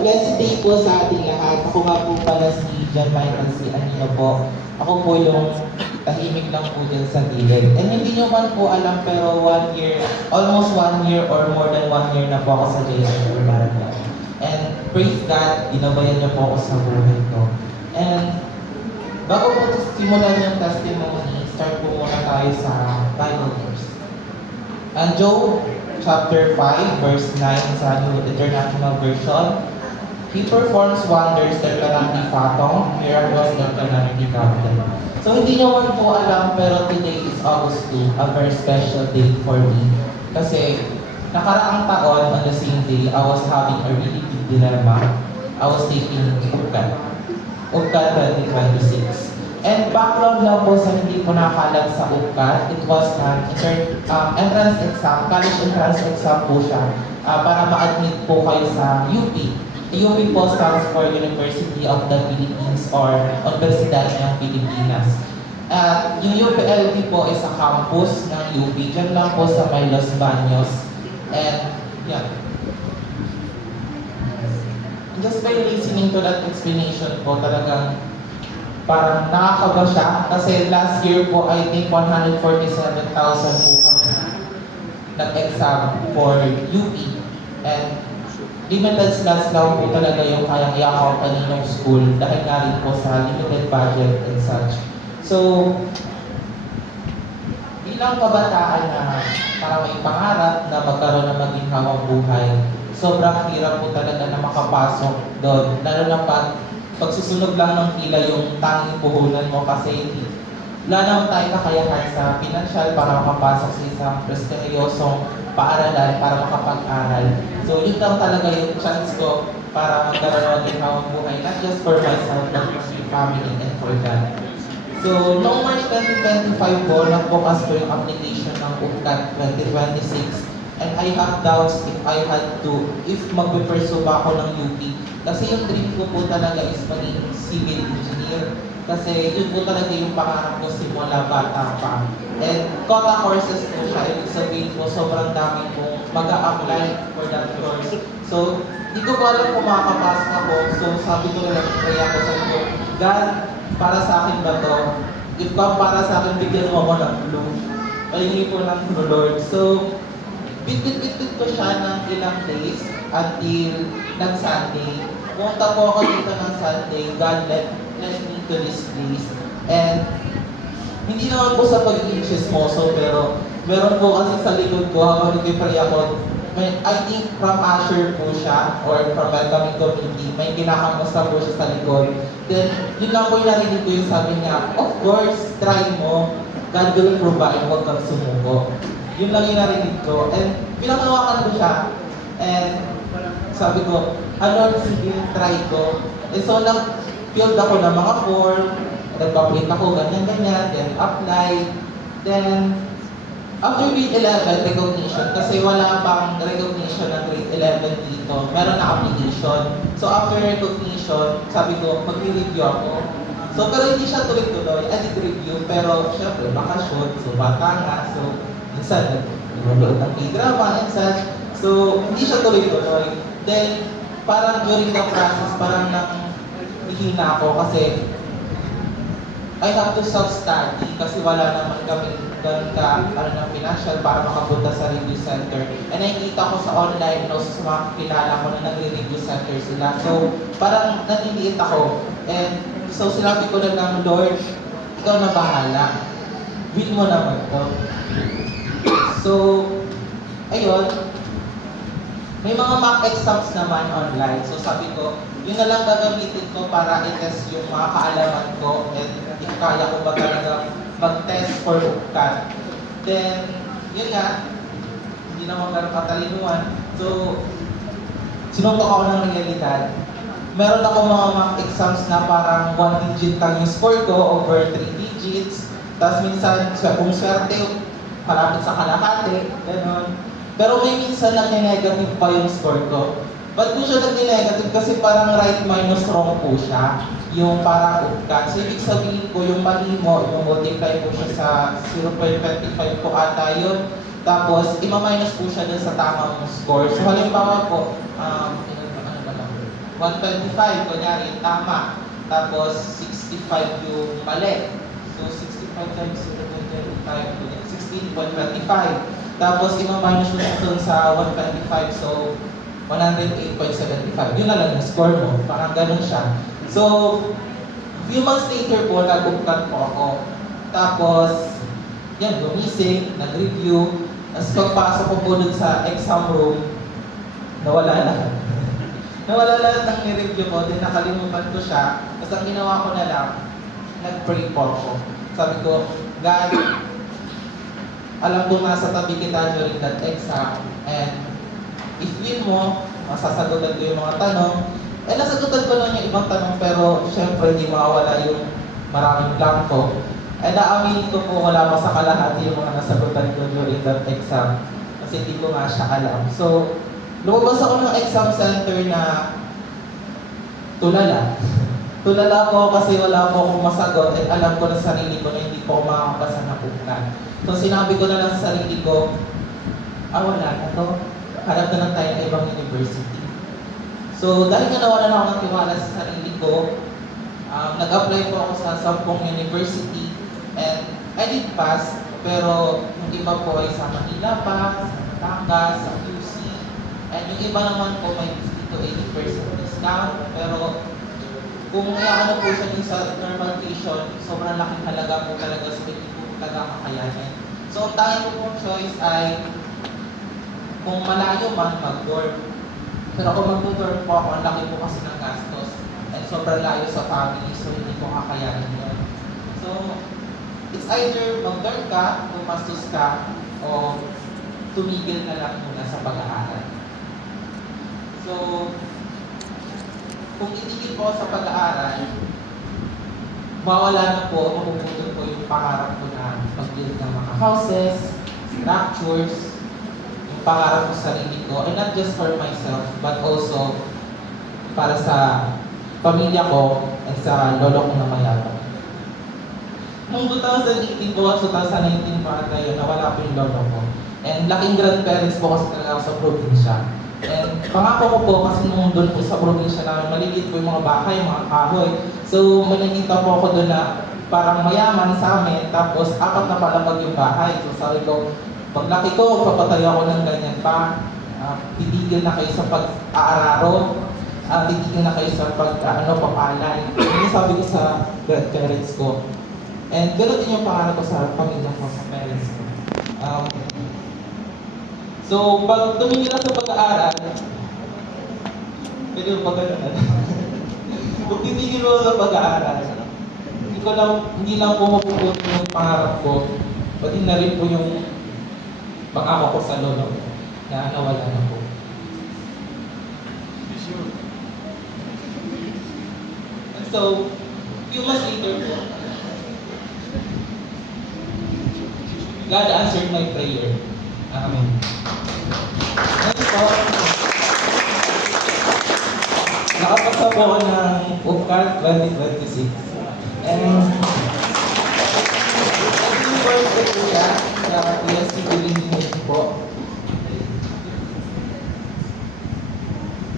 blessed day po sa ating lahat. Ako nga po pala si John Michael C. Anino po. Ako po yung tahimik lang po dyan sa gilid. And hindi nyo man po alam pero 1 year, almost 1 year or more than 1 year na po ako sa JSU Marathon. And praise God, ginabayan niyo po ako sa buhay ko. And bago po simulan yung testimony, start po muna tayo sa Bible verse. And Job chapter 5, verse 9 sa New International Version, He performs wonders that cannot be fathomed, miracles that cannot be counted. So hindi nyo man po alam, pero today is August 2, a very special day for me. Kasi nakaraang taon, on the same day, I was having a really big dilemma. I was taking UPCAT 2026. And background lang po sa hindi po nakalat sa UPCAT, it was an entrance exam, college entrance exam po siya para ma-admit po kayo sa UP. UP po stands for University of the Philippines or Universidad ng Pilipinas. At yung UPLB po is a campus ng UP, dyan lang po sa may Los Baños. And yeah. Just by listening to that explanation po, talagang parang nakakaba siya. Kasi last year po, I think 147,000 po kami nag-exam for UP. And limited slots lang po talaga yung kayang i-account kaninong school dahil nga rin po sa limited budget and such. So, bilang kabataan na para may pangarap na magkaroon ng maginhawang buhay, sobrang hirap po talaga na makapasok doon. Lalo na pagsusunog lang ng pila yung tanging puhunan mo kasi wala naman tayong kakayahan sa pinansyal para makapasok sa isang prestiyosong paaralan para makapag-aral. So yun lang talaga yung chance ko para magkaroon ng ginhawang buhay, not just for myself, but for my family and for God. So noong March 2025 po, nagbukas ko yung application ng UPCAT 2026. And I have doubts if magpe-pursue ba ako ng UP. Kasi yung dream ko po talaga is maging civil engineer. Kasi yun po talaga yung pangarap ko simula bata pa. And quota courses po siya, ibig sabihin po sobrang dami pong mag-a-apply for that course. So, di ko po alam kung makakapasok ako. So, sabi ko na lang, kaya ako sa ko, God, para sa akin ba to? If para sa akin, bigyan mo ako ng blue. Ayun po ng Lord. So, bit-bit ko siya ng ilang days until nag-Sunday. Pumunta po ako dito ng Sunday, God led me to this place. And hindi naman po sa pagiging chismoso, pero meron po kasi sa likod ko habang nag-pray ako, I think from Asher po siya or from Welcoming Community, may kinakamusta po siya sa likod. Then, yun lang po yung narinig ko yung sabi niya, of course, try mo, God will provide, huwag kang sumuko. Yun lang yung narinig ko. And pinakawakan ko siya. And sabi ko, sige, try ko. And so, nag-filled ako ng mga form, nag-complete ako, ganyan-ganyan, then apply. Then, after grade 11, recognition, kasi wala pang recognition ng grade 11 dito, meron na application. So, after recognition, sabi ko, mag-review ako. So, pero hindi siya tuloy-tuloy, I did review, pero syempre, bakasyon, so bata nga, so, minsan, nanonood ng K-drama and such. So, hindi siya tuloy-tuloy. Then, parang during the process, parang nahihina ako kasi I have to self-study kasi wala naman kami ganun ng financial para makapunta sa review center. And nakikita ko sa online, sa mga kilala ko na nagre-review center sila. So, parang naniliit ako. And so, sinabi ko na ng Lord, ikaw na bahala. Win mo naman to. So, ayun, may mga mock exams naman online. So sabi ko, yun na lang gagamitin ko para i-test yung mga kaalaman ko and if kaya ko ba talaga mag-test for UPCAT. Then, yun nga, hindi naman ganun katalinuhan. So, sinuntok ako ng realidad. Meron ako mga mock exams na parang 1 digit lang yung score ko over 3 digits. Tapos minsan, kung swerte, malapit sa kalahati, gano'n. Pero may minsan nag-negative pa yung score ko. Ba't po siya nag-negative? Kasi parang right minus wrong po siya. Yung parang UPCAT. So, ibig sabihin ko, yung mali mo, yung multiply po siya sa 0.25 po ata yun. Tapos, ima-minus po siya dun sa tamang score. So, halimbawa po, 125, kunyari, tama. Tapos 65 yung mali. So 65 times 125, 16.25. Tapos i-minus mo dun sa 125, so 108.75. Yun na lang yung score mo. Parang ganun siya. So, few months later po, nag-upcut po ako. Tapos, yan, gumising, nag-review. Tapos pagpasok ko po dun sa exam room, nawala lahat. Nawala lahat ng ni-review ko, din nakalimutan ko siya. Tapos ang ginawa ko na lang, nag-pray po ako. Sabi ko, God, alam ko nasa tabi kita during that exam, and if win mo, masasagutan ko yung mga tanong. Eh, nasagutan ko lang yung ibang tanong, pero syempre hindi mawawala yung maraming blanco. Eh, naaminin ko po wala pa sa kalahati yung mga nasagutan ko during that exam. Kasi hindi ko nga siya alam. So, lumabas ako ng exam center na tulala. Tulala po kasi wala po akong masagot at alam ko na sarili ko na hindi po ako makakapasa na upkan. So, sinabi ko na lang sa sarili ko, wala na to. Hanap na lang tayo ng ibang university. So, dahil nga nawalan ako ng tiwala sa sarili ko, nag-apply po ako sa 10 university and I did pass, pero yung iba po ay sa Manila pa, sa Batangas, sa QC, and yung iba naman po may 50 to 80% discount, pero kung ano po siya yung sa normal tuition, sobrang laking halaga po talaga sa hindi po talaga kakayanin. So, ang tanging ko pong choice ay kung malayo man, mag-dorm. Pero kung mag-dorm po ako, ang laki po kasi ng gastos. And sobrang layo sa family, so hindi ko kakayanin yun. So, it's either mag-dorm ka, pumastos ka, o tumigil na lang muna sa pag-aaral. So, kung itigil po sa pag-aaral, mawala na po, mapuputol po yung pangarap ko na pag-build ng mga houses, structures, yung pangarap ko sa sarili ko, and not just for myself, but also para sa pamilya ko at sa lolo ko na mayabang. Noong 2018 po, 2019 pa ata yun, nawala po yung lolo ko. And laking grandparents po kasi talaga ako sa probinsya. And pangako ko po kasi nung doon po sa probinsya namin, maliliit po yung mga bahay, mga kahoy. So may nakita po ako doon na parang mayaman sa amin, tapos 4 na palapag yung bahay. So sabi ko, paglaki ko, papatayo ako ng ganyan pa. Titigil na kayo sa pag-aararo. Titigil na kayo sa papalay. Yung sabi ko sa grandparents ko. And gano'n din yung pangarap ko sa pamilya ko, sa parents ko. So, pag tumingin lang sa pag-aaral, pwede mo pag-aaral. Kung titigil mo sa pag-aaral, hindi lang po mapupunod yung pangarap ko, pati na rin po yung pangako ko sa lolo na nawala na po. And so, few months later po, God answered my prayer. Amen. Ngayon po, nakapagsa po ako ng UPCAR 2026. And nag-work ko siya sa PSC Engineering po.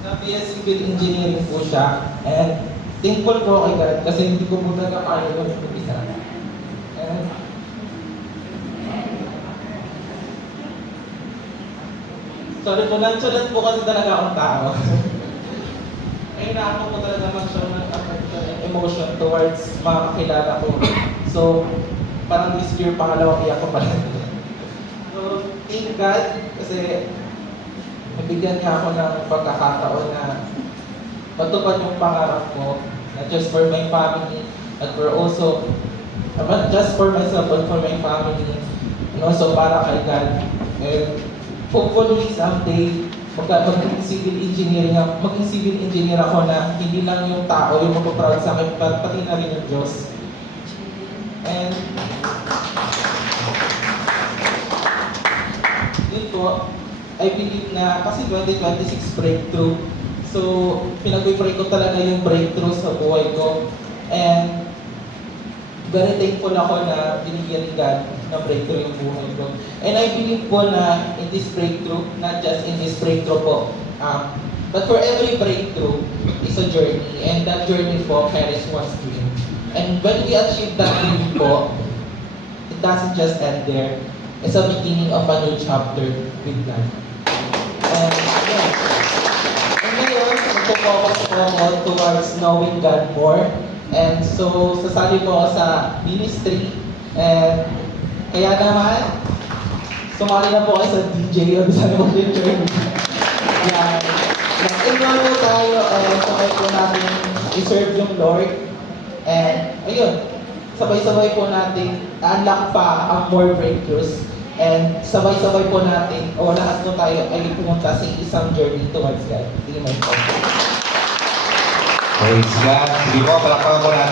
Sa PSC Engineering po siya. And thankful po kay God kasi hindi ko po talaga kaya yung isa. And sorry po, nonchalant po kasi talaga akong tao. Kaya na ako po talaga mag-show ng affection and emotion towards mga kakilala ko. So, parang this year, pangalawang iyak ko pala. So, thank God kasi nabigyan niya ako ng pagkakataon na matupad yung pangarap ko, not just for my family, but for also, not just for myself, but for my family, and also para kay God. And hopefully someday, maging civil engineer ako na hindi lang yung tao yung mapaproud sa akin, pati na rin yung Diyos. And yun po, I believe na kasi 2026 breakthrough. So, pinag-pray ko talaga yung breakthrough sa buhay ko. And very thankful ako na binigyan ni God na breakthrough yung buhay ko. And I believe po na in this breakthrough, not just in this breakthrough po, but for every breakthrough, is is a journey, and that journey po carries one's dream. And when we achieve that dream po, it doesn't just end there. It's a beginning of a new chapter with God. And yeah. And ngayon, magpo-focus po ako towards knowing God more. And so, sasali po ako sa ministry. And kaya naman, sumali na po kayo sa DJ o sa journey. Yan. Nag-enroll po tayo and sabay po natin i-serve yung Lord. And ayun, sabay-sabay po natin na-unlock pa ang more breakthroughs. And sabay-sabay po natin, o lahat po tayo ay pumunta sa isang journey towards God. Amen po. Praise God. Sige po, palakpakan po natin.